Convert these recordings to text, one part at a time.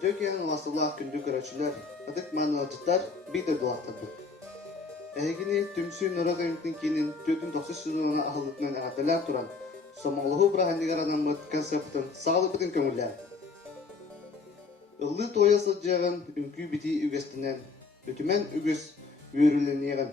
Ötöken olasılığa kündü köröçüler, adık manalcılar bir de duaktırdık. Ehegini tümsü nora gönüktün kinin tötün 90 sezonuna ahıllıknan ağadalar turan, Somağlığı bırahandigar adamı konseptin sağlı bıdın kömürler. Illı toya sılcağın ünkü biti ügestinden, ötümen ügüs yürüleniyen.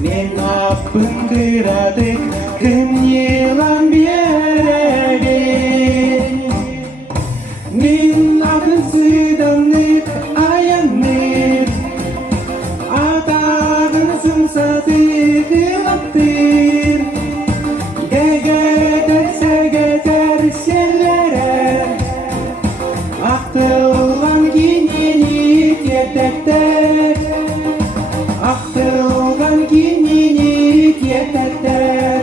Men apın kıradık kın yılan bereri Men apın sıdanlık ayanır Atağın sımsadık ılaktır Gegeter segeter sellere Aktılgan kinini yetekter Aktılgan kinini yetekter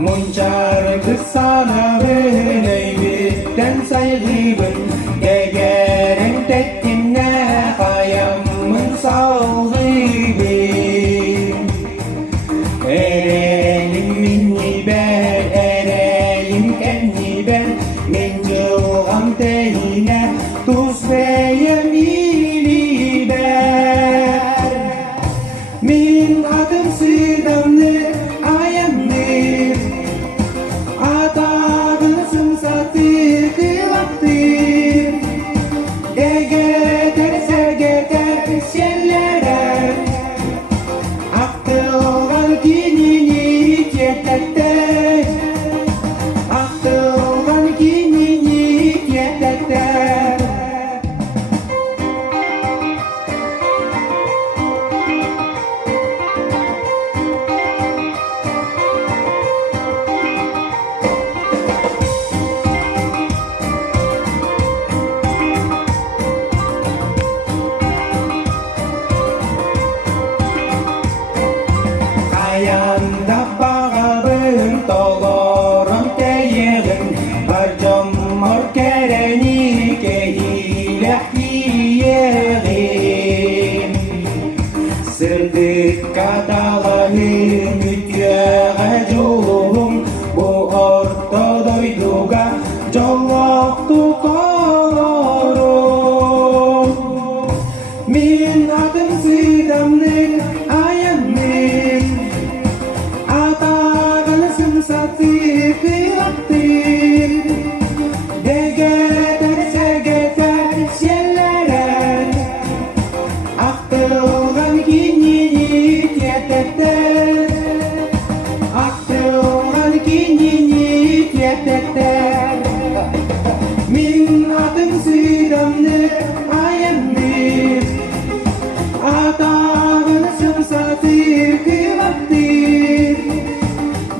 Muncar kısana beneybitten saygıbın Gegeren tekkinne ayamın salgıbın Erelim minni ben, erelim kenni ben Men jılgam teyine tuz beyemili ber Min adım sıdamlı ayamdır Atağın sımsatı kılaktır Gegeter segeter sellere Aktılgan kinini yetekter Aktılgan kinini yetekter Ayanda bağabın tolorun teyigin Barcamor kereni kehilek yiyegin Sırdık kadalahın mütyeğe jolum Bu ortodoyduga joloktu kolorum Min adım sıdamlık ayanım Atağın sımsatı kılaktır Gegeter segeter sellere Aktılgan kinini yetekter Aktılgan kinini yetekter Min adım sıdamlık ayanır Atağın sımsatı kılaktır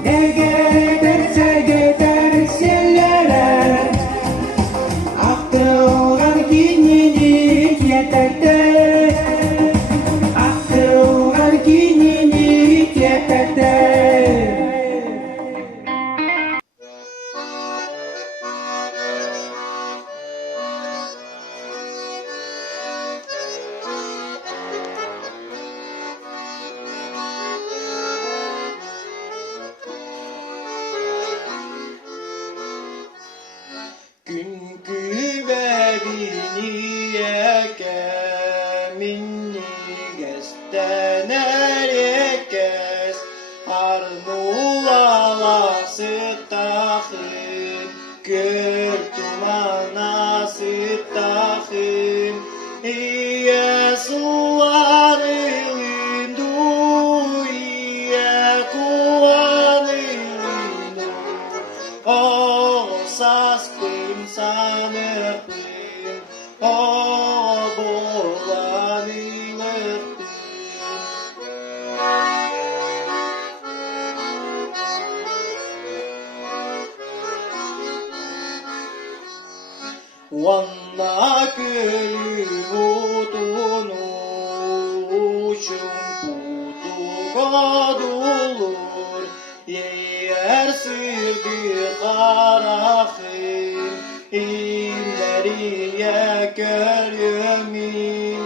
Gegeter segeter sellere Aktılgan kinini yetekter Aktılgan kinini yetekter Günkü bebiniyeke minni gestener ekes Arnulalar sıttahın Gör tumana sıttahın İye sulanılın du İye kullanılın O saspın sanıqın O boğlanılıqın Vanna köyün utunu uçun putuğa dolur Yer sırdı karahın İlleriye görümin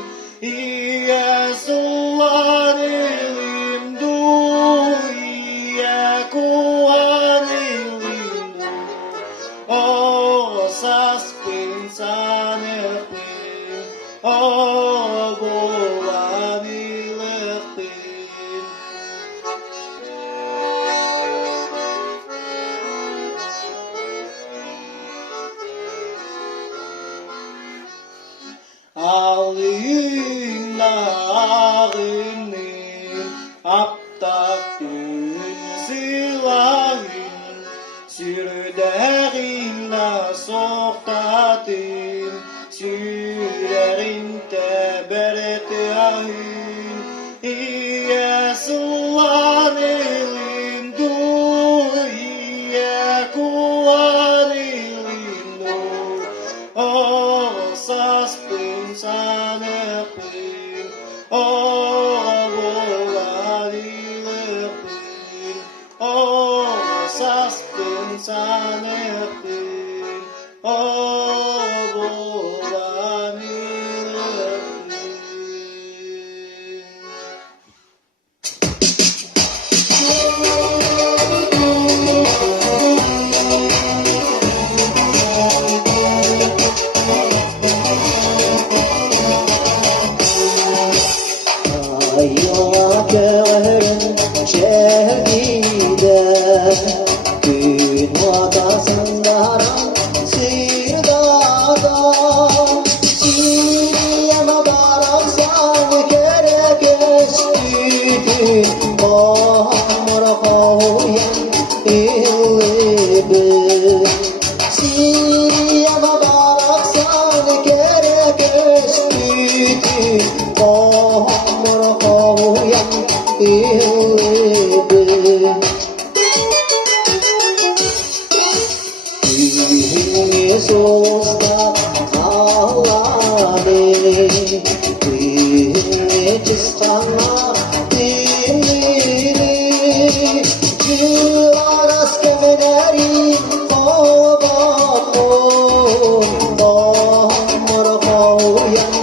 İye sulanılım du İye kuanılım O saspın sanıqın O boğlanılıqın Dağının aptak gün silahın Sürdeğinle soktatın Sürerin teberti ahın İye sılan elin dur İye kuvan elin dur O saspın sanıpın O volanılıpın O saspın sanıpın O volanılıpın Ayya göğün şehide gün vadasındaran sirdada Siyama baraksan gerek estüdün Amur koyan illibi Siyama baraksan gerek estüdün Amur koyan illibi Sosta Allah'ı Çıskana dinleri Cıvaras kemeneri Kovamon Damar koyan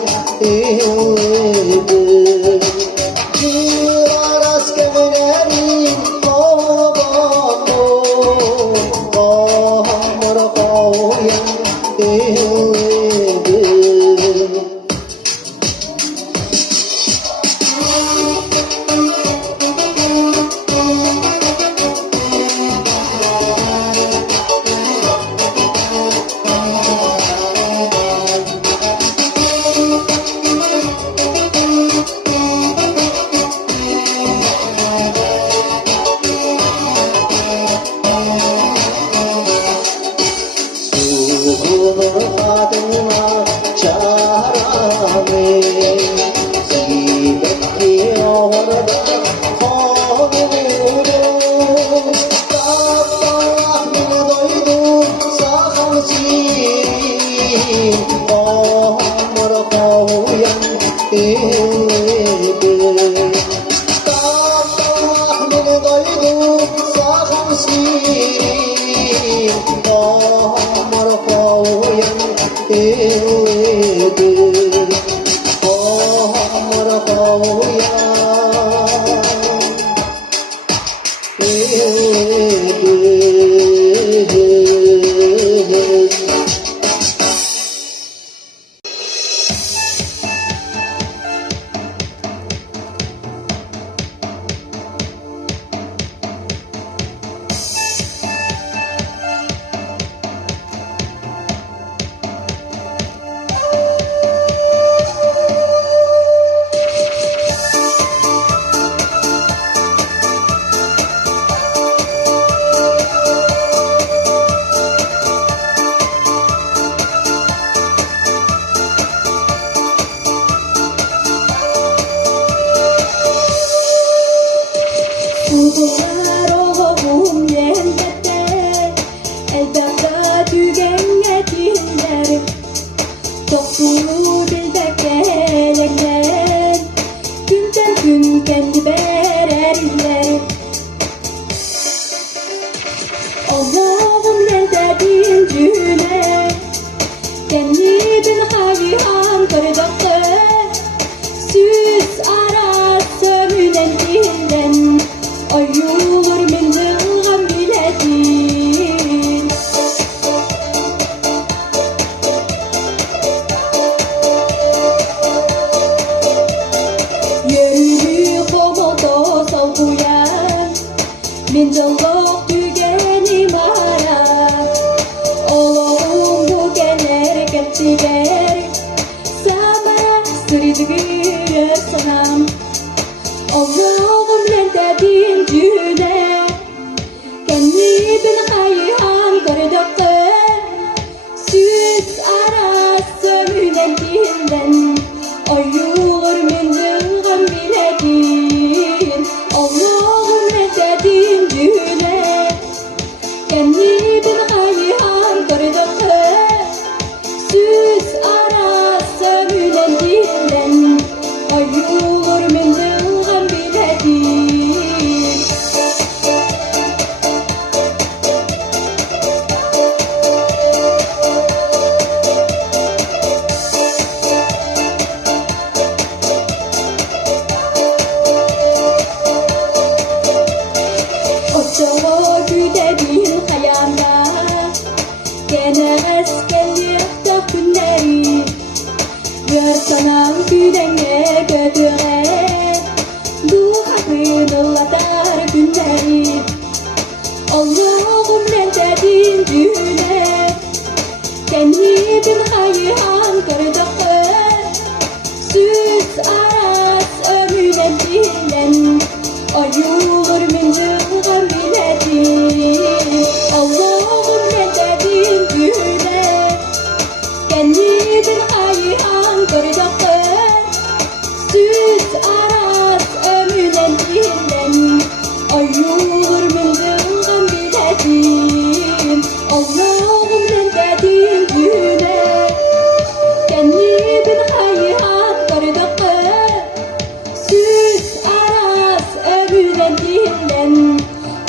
illibi Cıvaras kemeneri Kovamon Damar koyan illibi Suhunur adına çarami Sibekki orada konulur Kaptanah bir doydum saham sirin Amur koyan illibi Kaptanah bir doydum saham sirin Amur koyan illibi bin hayhan kırdığı süz arası mülendiğinden ayılır mendilgan biledir. Ocağa güdebil hayanda gene eskellikte günleri yarsanan güdenge gödüre duha kıyılatar günleri Allah'ım nezdedin düğüne kendin hayhan kırdığı süz aras ömülen dilen ayılır mendilgan biledir. Allah'ım nezdedin düğüne kendin hayhan kırdığı süz aras ömülen dilen ayılır mendilgan biledir. Allah'ım nezdedin düğüne kendin hayhan kırdığı süz aras ömülen dilen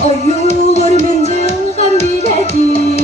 ayılır mendilgan biledir.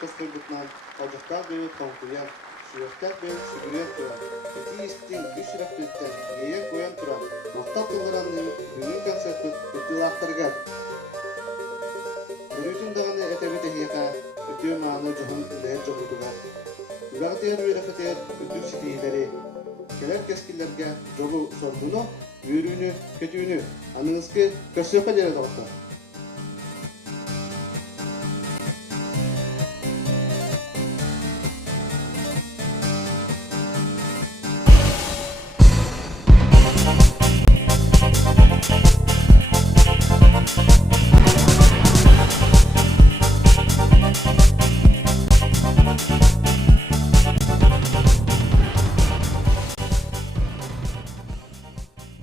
kıskırdıktan ocaktan beri konkuyan, sürekten beri sügürüyen turan, eti istin üç rakbitten yeyen koyan turan, mahtap kıldıranın günün konsertü ötülahtargar. Bürütün dağını etebete hiyaka, ötüyor mağını cohun ileri cohudular. Ülağıtıyar ve rakıtıyar ötül sitiyileri, keler keskillerge jogu sorduğunu, yürüyünü, kötüyünü, anınızki kösöpe dere doğru.